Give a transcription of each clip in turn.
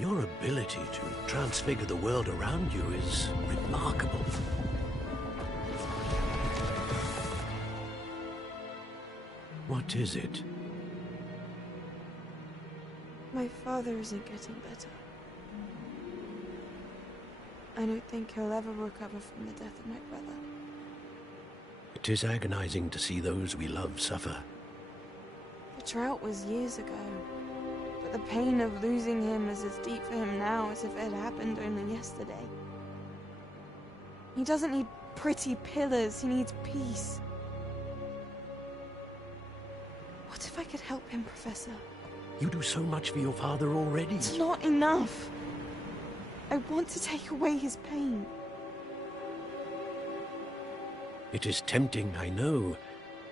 Your ability to transfigure the world around you is remarkable. What is it? My father isn't getting better. I don't think he'll ever recover from the death of my brother. It is agonizing to see those we love suffer. The drought was years ago, but the pain of losing him is as deep for him now as if it had happened only yesterday. He doesn't need pretty pillars, he needs peace. What if I could help him, Professor? You do so much for your father already. It's not enough. I want to take away his pain. It is tempting, I know,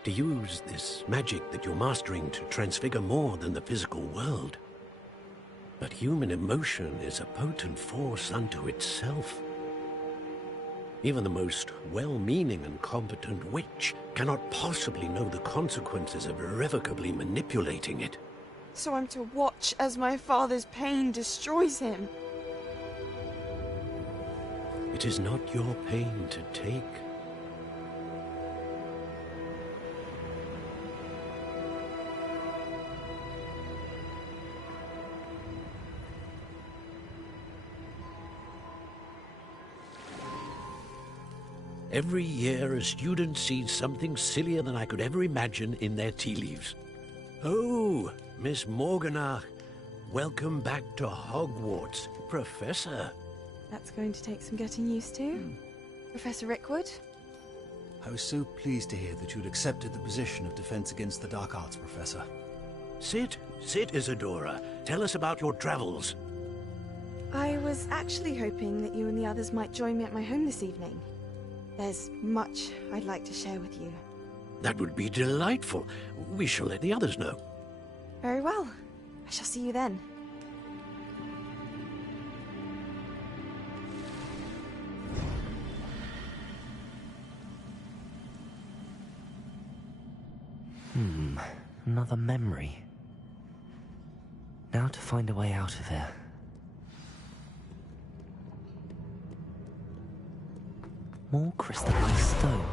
to use this magic that you're mastering to transfigure more than the physical world. But human emotion is a potent force unto itself. Even the most well-meaning and competent witch cannot possibly know the consequences of irrevocably manipulating it. So I'm to watch as my father's pain destroys him. It is not your pain to take. Every year, a student sees something sillier than I could ever imagine in their tea leaves. Oh, Miss Morganach, welcome back to Hogwarts, Professor. That's going to take some getting used to. Professor Rickwood? I was so pleased to hear that you'd accepted the position of Defense Against the Dark Arts, Professor. Sit, Isadora. Tell us about your travels. I was actually hoping that you and the others might join me at my home this evening. There's much I'd like to share with you. That would be delightful. We shall let the others know. Very well. I shall see you then. Another memory. Now to find a way out of here. More crystallized stone.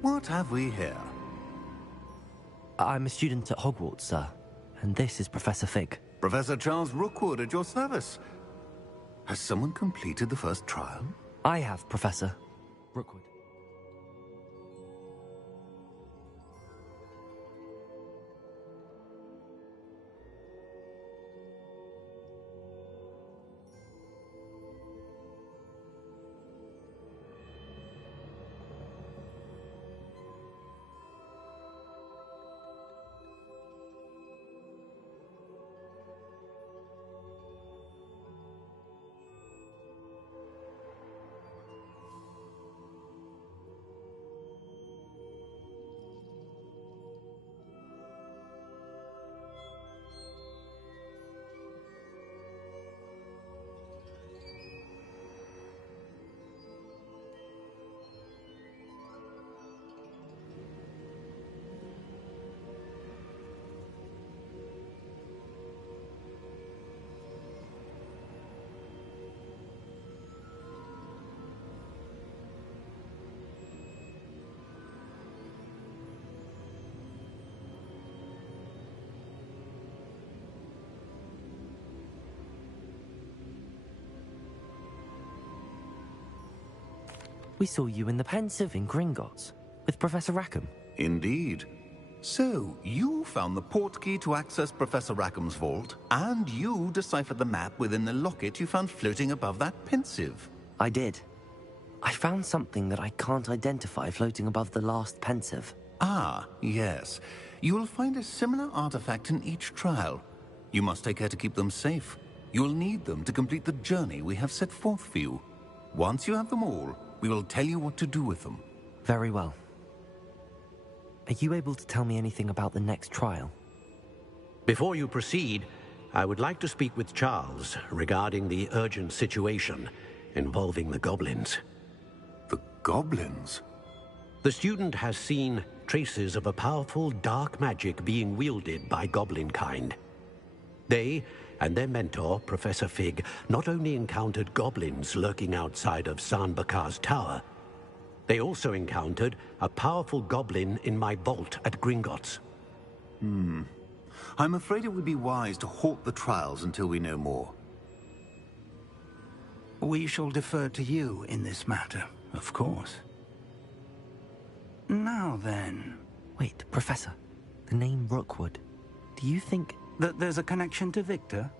What have we here? I'm a student at Hogwarts, sir. And this is Professor Fig. Professor Charles Rookwood at your service. Has someone completed the first trial? I have, Professor Rookwood. We saw you in the Pensive in Gringotts, with Professor Rackham. Indeed. So, you found the portkey to access Professor Rackham's vault, and you deciphered the map within the locket you found floating above that pensive. I did. I found something that I can't identify floating above the last pensive. Ah, yes. You will find a similar artifact in each trial. You must take care to keep them safe. You will need them to complete the journey we have set forth for you. Once you have them all, we will tell you what to do with them. Very well. Are you able to tell me anything about the next trial? Before you proceed, I would like to speak with Charles regarding the urgent situation involving the goblins. The goblins? The student has seen traces of a powerful dark magic being wielded by goblin kind. They and their mentor, Professor Fig, not only encountered goblins lurking outside of San Bakar's tower, they also encountered a powerful goblin in my vault at Gringotts. I'm afraid it would be wise to halt the trials until we know more. We shall defer to you in this matter, of course. Now then... Wait, Professor. The name Rookwood. Do you think... that there's a connection to Victor?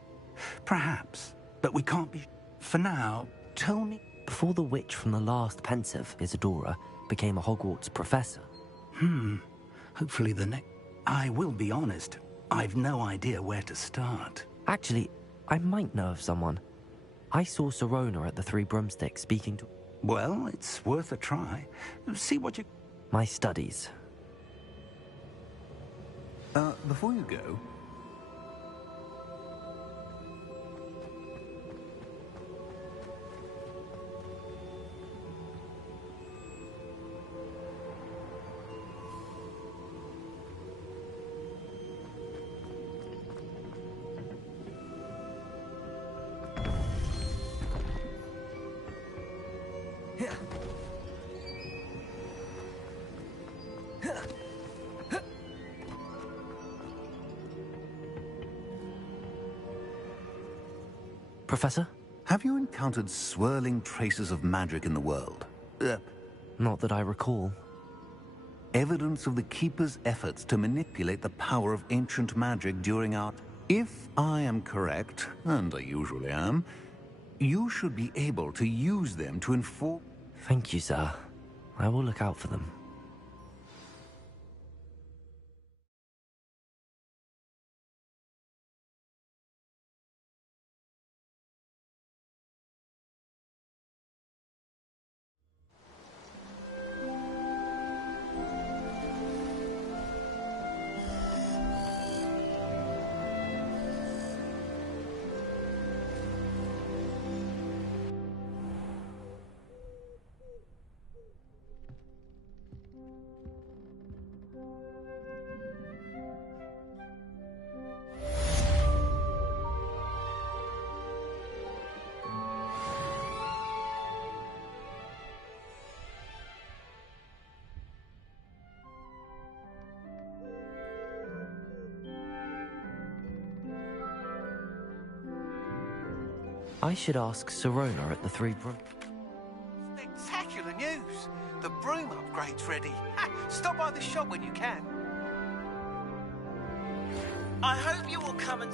Perhaps, but we can't be... For now, tell me... Before the witch from the last pensive, Isadora, became a Hogwarts professor. Hopefully the next... I will be honest. I've no idea where to start. Actually, I might know of someone. I saw Sirona at the Three Broomsticks speaking to... Well, it's worth a try. See what you... My studies. Before you go... Professor? Have you encountered swirling traces of magic in the world? Not that I recall. Evidence of the Keeper's efforts to manipulate the power of ancient magic during our... If I am correct, and I usually am, you should be able to use them to inform... Thank you, sir. I will look out for them. I should ask Sirona at the Three Broom... Spectacular news! The broom upgrade's ready. Ha! Stop by the shop when you can. I hope you will come and...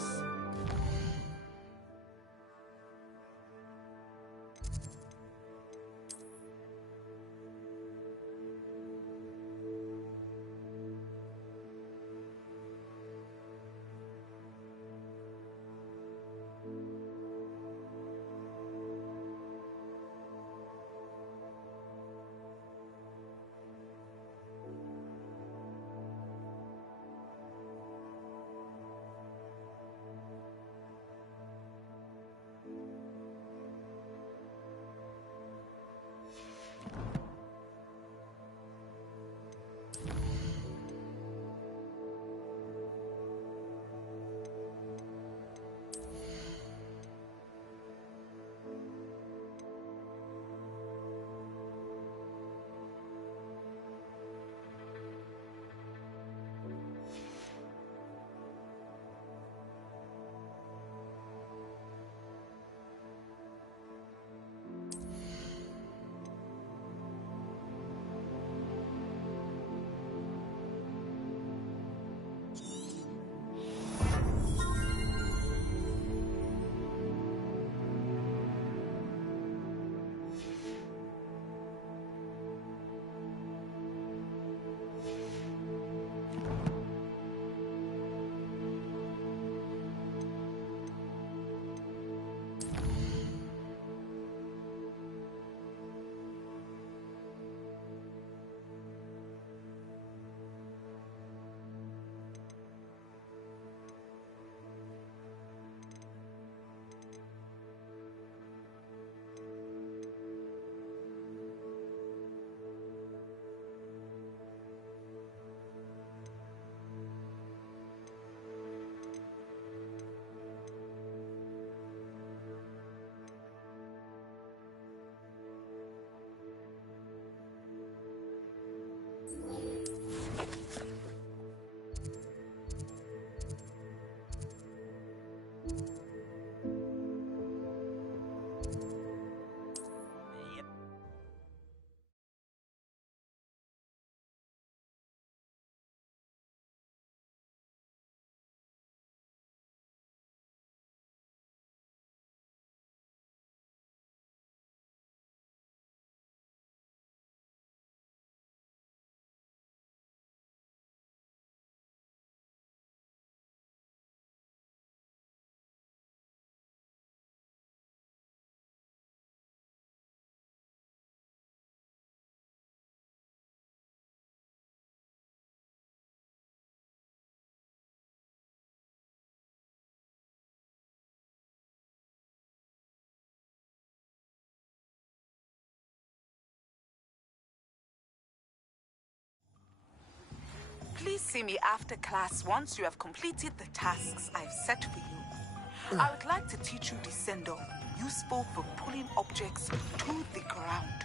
see me after class once you have completed the tasks I've set for you. I would like to teach you Descendo, useful for pulling objects to the ground.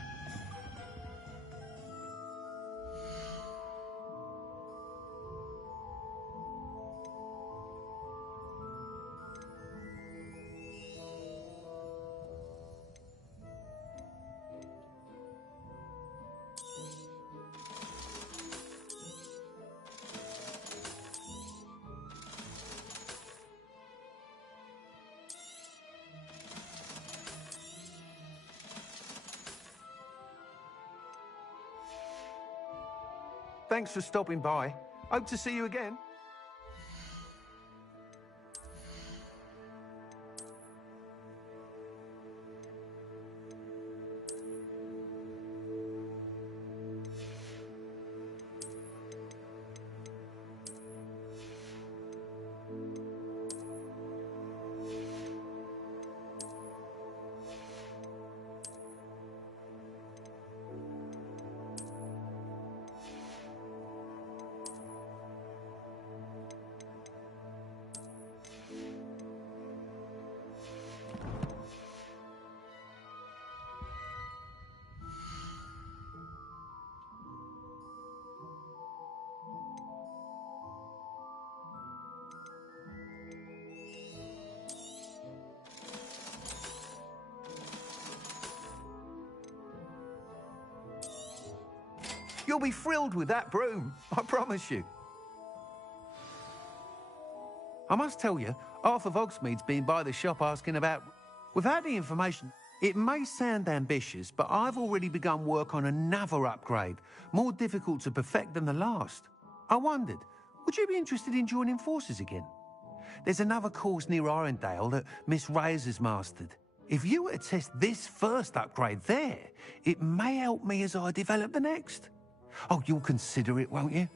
Thanks for stopping by. Hope to see you again. You'll be thrilled with that broom, I promise you. I must tell you, Arthur Vogsmeade's been by the shop asking about... Without the information, it may sound ambitious, but I've already begun work on another upgrade, more difficult to perfect than the last. I wondered, would you be interested in joining forces again? There's another course near Arendelle that Miss Reyes has mastered. If you were to test this first upgrade there, it may help me as I develop the next. Oh, you'll consider it, won't you?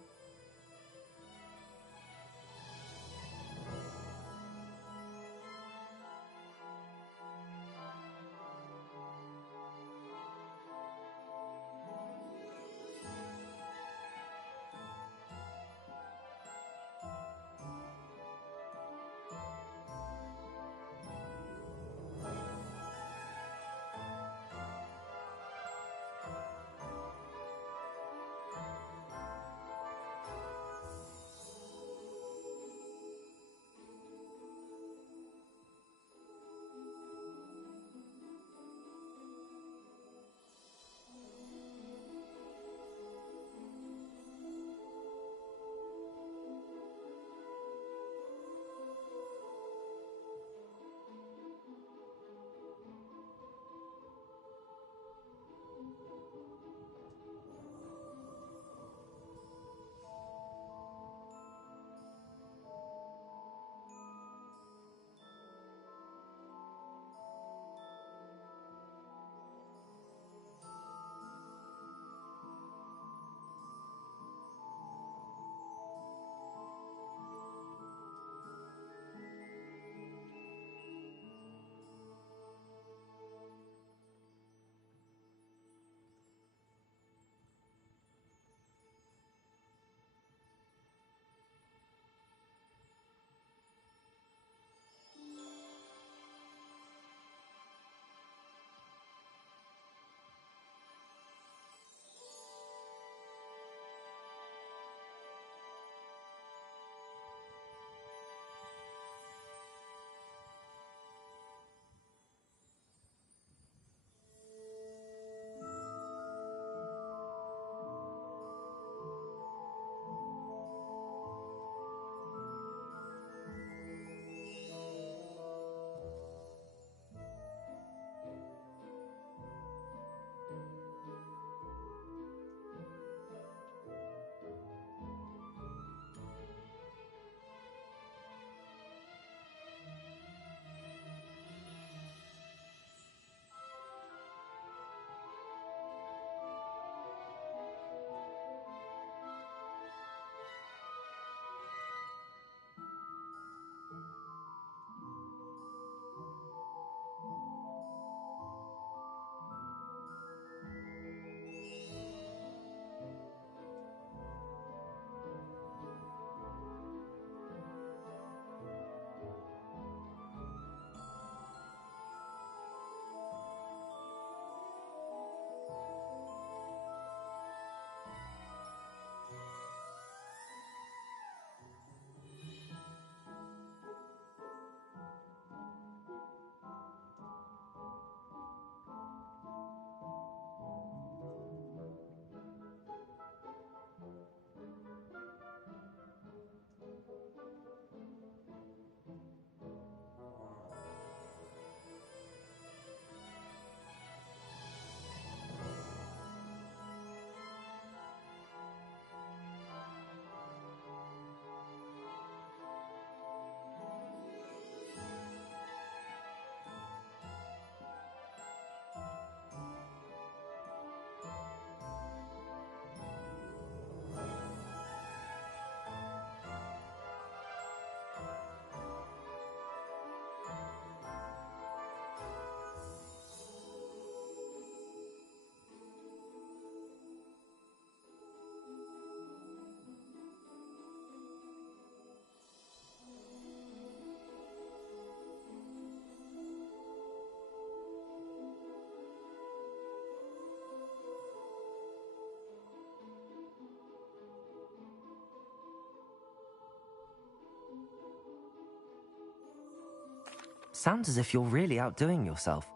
Sounds as if you're really outdoing yourself.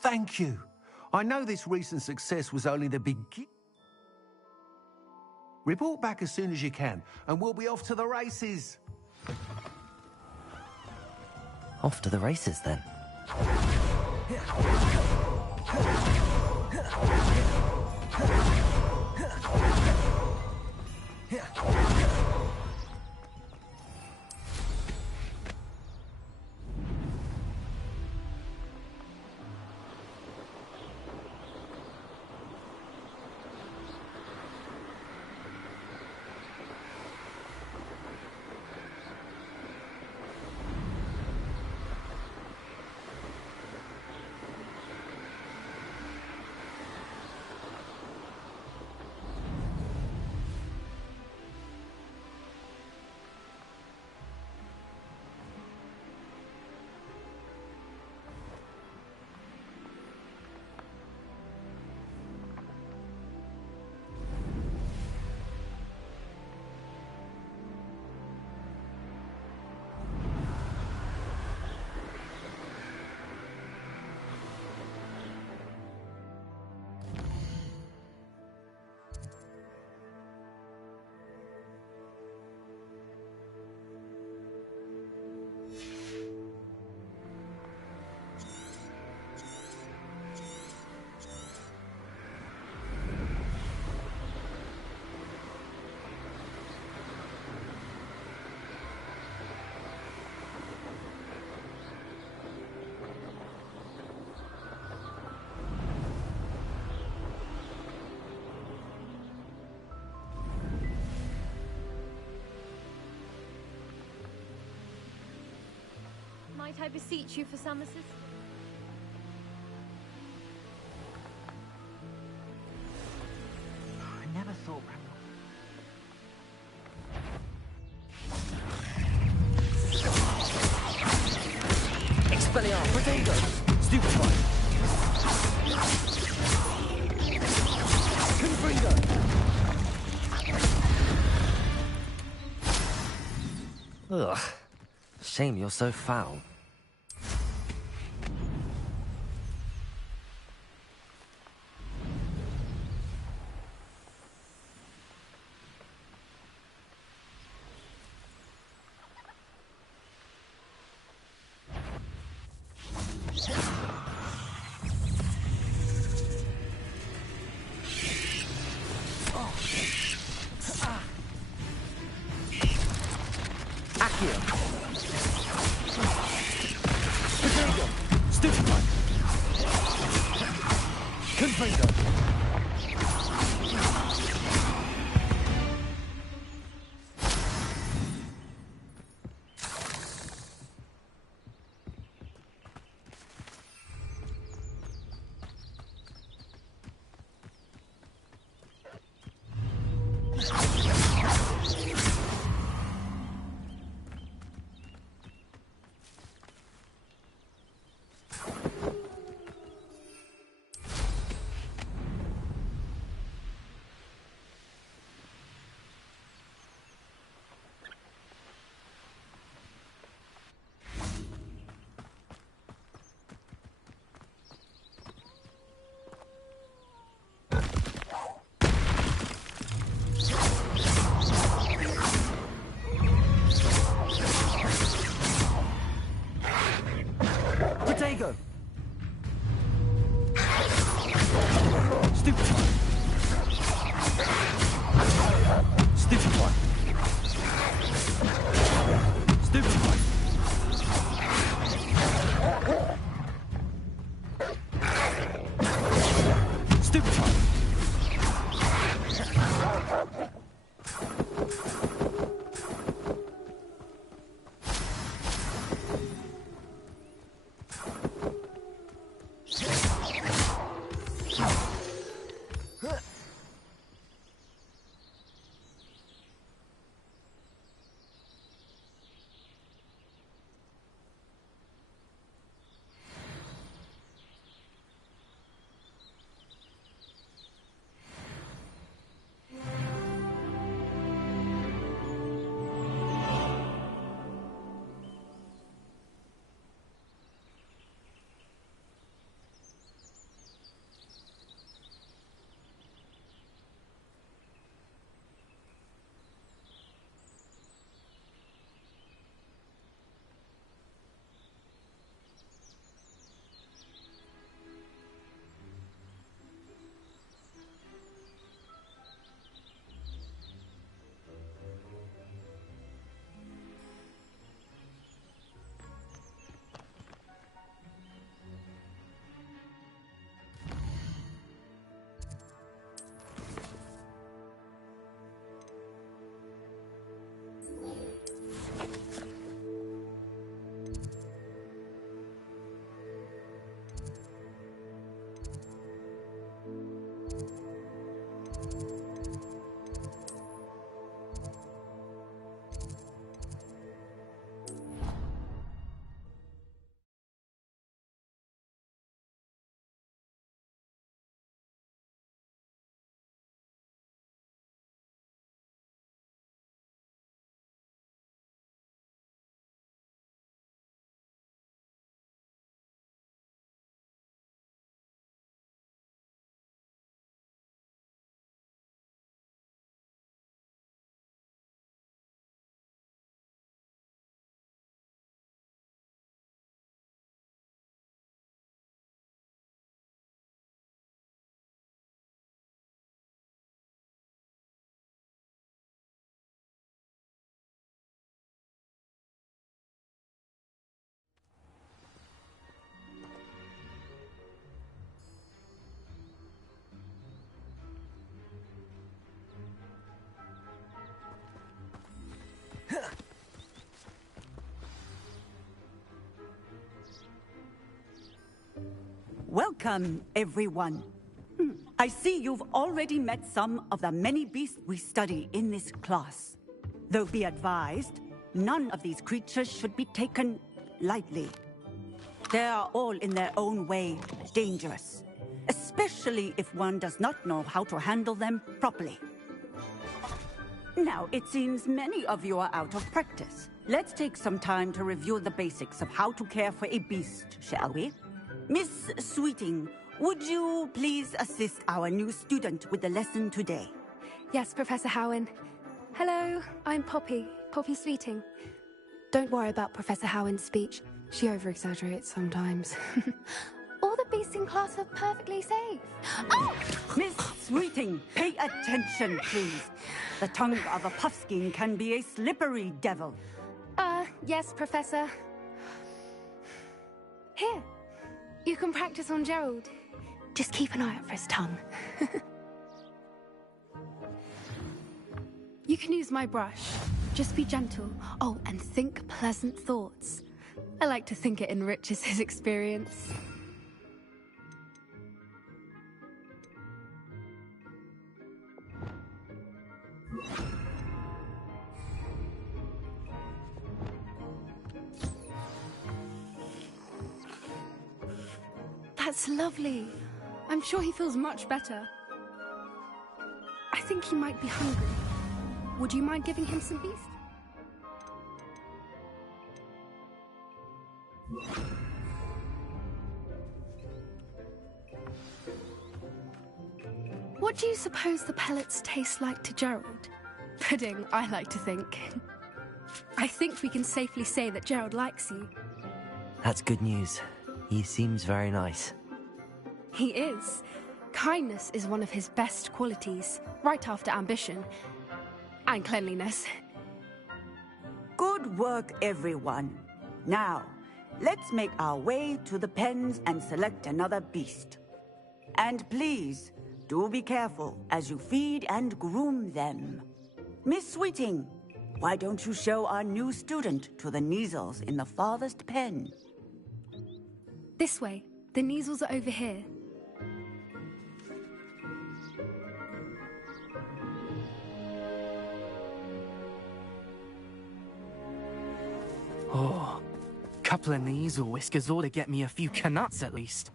Thank you. I know this recent success was only the beginning. Report back as soon as you can, and we'll be off to the races. Off to the races, then. Might I beseech you for some assistance? I never thought... Expelliarmus! Potato! Stupefy! Confringo! Ugh. Shame you're so foul. Welcome, everyone. I see you've already met some of the many beasts we study in this class. Though be advised, none of these creatures should be taken lightly. They are all in their own way dangerous, especially if one does not know how to handle them properly. Now, it seems many of you are out of practice. Let's take some time to review the basics of how to care for a beast, shall we? Miss Sweeting, would you please assist our new student with the lesson today? Yes, Professor Howen. Hello, I'm Poppy Sweeting. Don't worry about Professor Howen's speech. She over-exaggerates sometimes. All the beasts in class are perfectly safe. Oh! Miss Sweeting, pay attention, please. The tongue of a puffskein can be a slippery devil. Yes, Professor. Here, you can practice on Gerald. Just keep an eye out for his tongue. You can use my brush. Just be gentle. Oh, and think pleasant thoughts. I like to think it enriches his experience. That's lovely. I'm sure he feels much better. I think he might be hungry. Would you mind giving him some beef? What do you suppose the pellets taste like to Gerald? Pudding, I like to think. I think we can safely say that Gerald likes you. That's good news. He seems very nice. He is. Kindness is one of his best qualities, right after ambition. And cleanliness. Good work, everyone. Now, let's make our way to the pens and select another beast. And please, do be careful as you feed and groom them. Miss Sweeting, why don't you show our new student to the Kneazles in the farthest pen? This way. The Kneazles are over here. Oh, couple of Kneazle whiskers ought to get me a few canuts at least.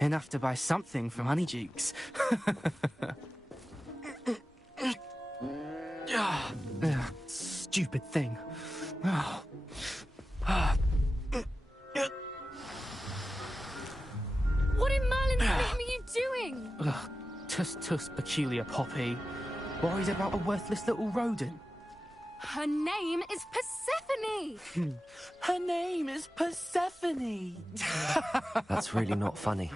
Enough to buy something from Honeydukes. Stupid thing. Oh. What in Merlin's name are you doing? Ugh, tuss, peculiar Poppy. Worried about a worthless little rodent? Her name is Persephone! Her name is Persephone! That's really not funny.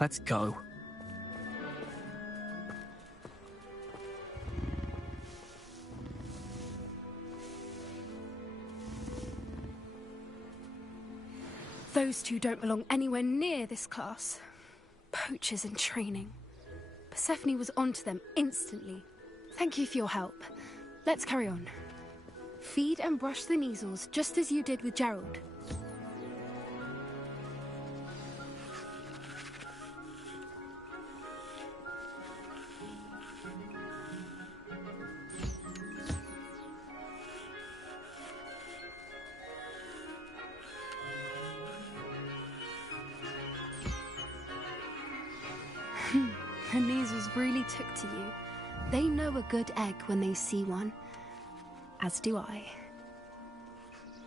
Let's go. Those two don't belong anywhere near this class. Poachers in training. Persephone was onto them instantly. Thank you for your help. Let's carry on. Feed and brush the measles just as you did with Gerald. The measles really took to you. They know a good egg when they see one. As do I.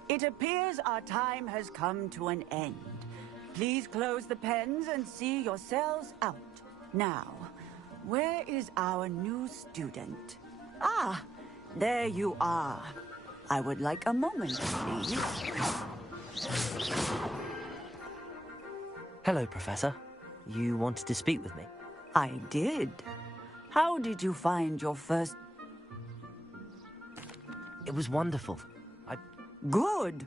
It appears our time has come to an end. Please close the pens and see yourselves out. Now, where is our new student? Ah, there you are. I would like a moment, please. Hello, Professor. You wanted to speak with me? I did. How did you find your first... It was wonderful. Good.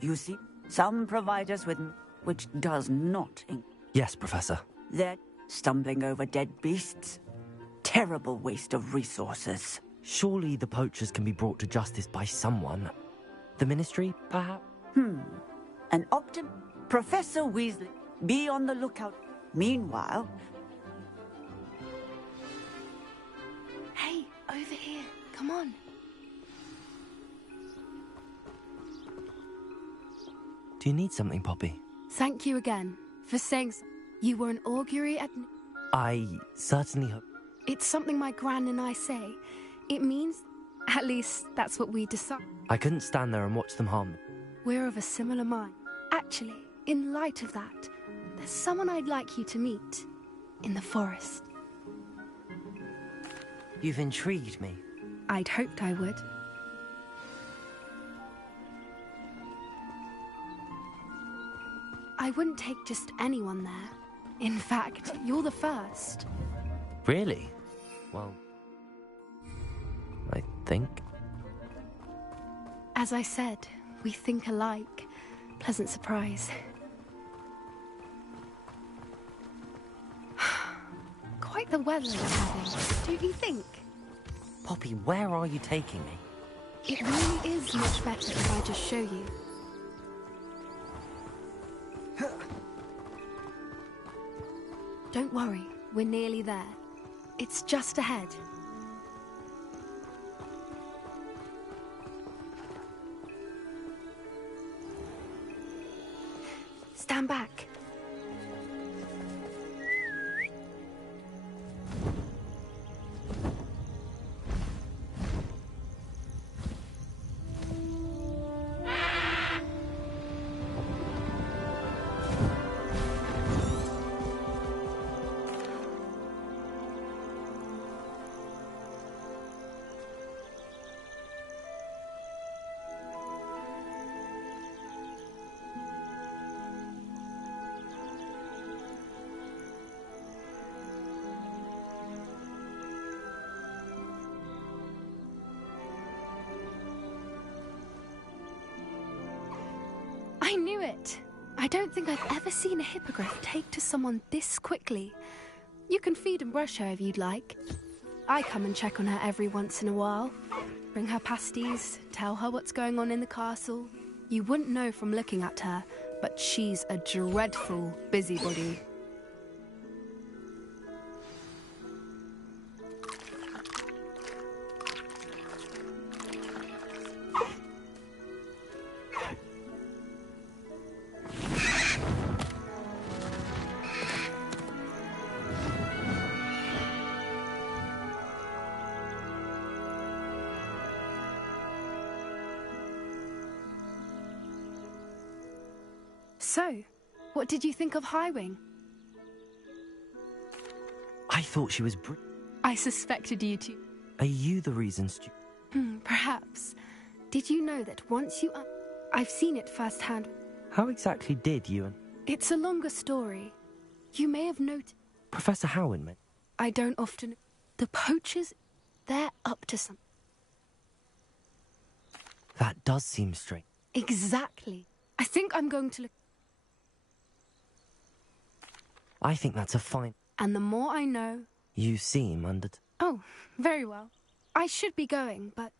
You see, some provide us with... which does not... Yes, Professor. They're stumbling over dead beasts. Terrible waste of resources. Surely the poachers can be brought to justice by someone. The Ministry, perhaps? An Professor Weasley, be on the lookout. Meanwhile... Hey, over here. Come on. Do you need something, Poppy? Thank you again for saying so. You were an augury at... I certainly hope... It's something my gran and I say. It means... At least, that's what we decide. I couldn't stand there and watch them harm them. We're of a similar mind. Actually, in light of that, there's someone I'd like you to meet. In the forest. You've intrigued me. I'd hoped I would. I wouldn't take just anyone there. In fact, you're the first. Really? Well, I think. As I said, we think alike. Pleasant surprise. Quite the weather we're having, don't you think? Poppy, where are you taking me? It really is much better if I just show you. Don't worry, we're nearly there. It's just ahead. Stand back. I knew it! I don't think I've ever seen a hippogriff take to someone this quickly. You can feed and brush her if you'd like. I come and check on her every once in a while. Bring her pasties, tell her what's going on in the castle. You wouldn't know from looking at her, but she's a dreadful busybody. So, what did you think of Highwing? I thought she was I suspected you to. Are you the reason, Perhaps. Did you know that once you... I've seen it firsthand. How exactly did you and... It's a longer story. You may have noted... Professor Howin meant... I don't often... The poachers, they're up to something. That does seem strange. Exactly. I think I'm going to look... I think that's a fine... And the more I know, You seem under... Oh, very well. I should be going, but